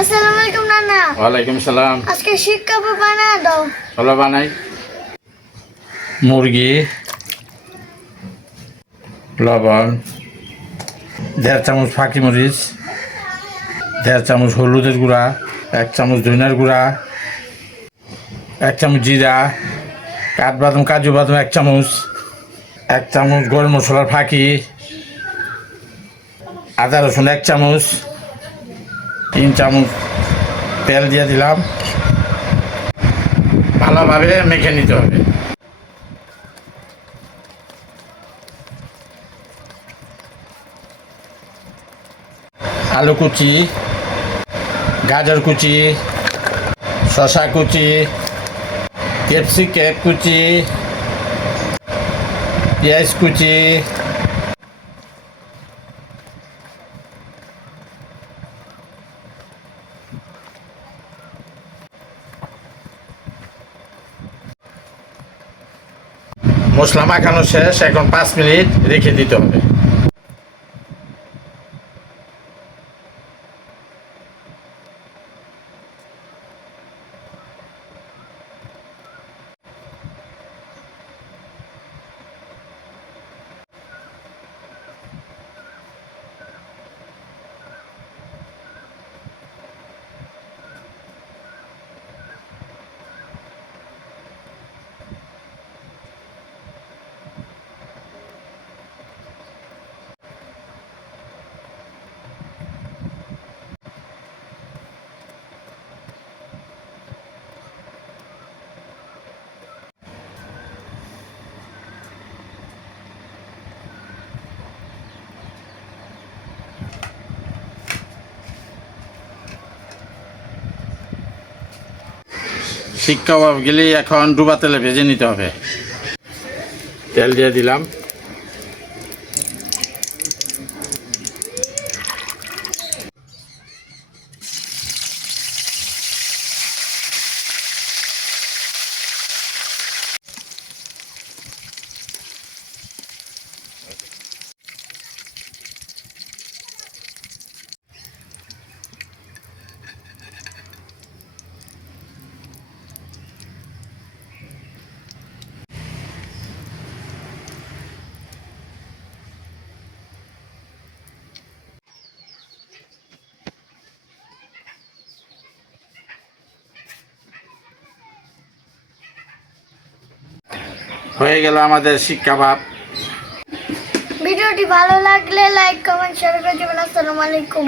আসসালামু আলাইকুম নানা। ওয়ালাইকুম সালাম। আজকে শিক্ষা বানা দাও। চলো বানাই। মুরগি লবণ দেড় চামচ ফাঁকি মরিচ দেড় চামচ হলুদের গুঁড়া এক চামচ ধনিয়ার গুঁড়া এক চামচ জিরা কাঠবাদাম কাজু বাদাম এক চামচ এক চামচ গরম মশলার ফাঁকি আদা রসুন এক চামচ তিন চামচ তেল দিয়ে দিলাম। ভালোভাবে মেখে নিতে হবে। আলু কুচি, গাজর কুচি শশা কুচি ক্যাপসিকেপ কুচি, পেঁয়াজ কুচি মশলা মাখানো শেষ এখন পাঁচ মিনিট রেখে দিতে হবে। শিক গেলে এখন ডুবা তেলে ভেজে নিতে হবে। তেল দিয়ে দিলাম। হয়ে গেল আমাদের শিক্ষা ভাব। ভিডিওটি ভালো লাগলে লাইক, কমেন্ট শেয়ার করে দেবেন। আসসালামু আলাইকুম।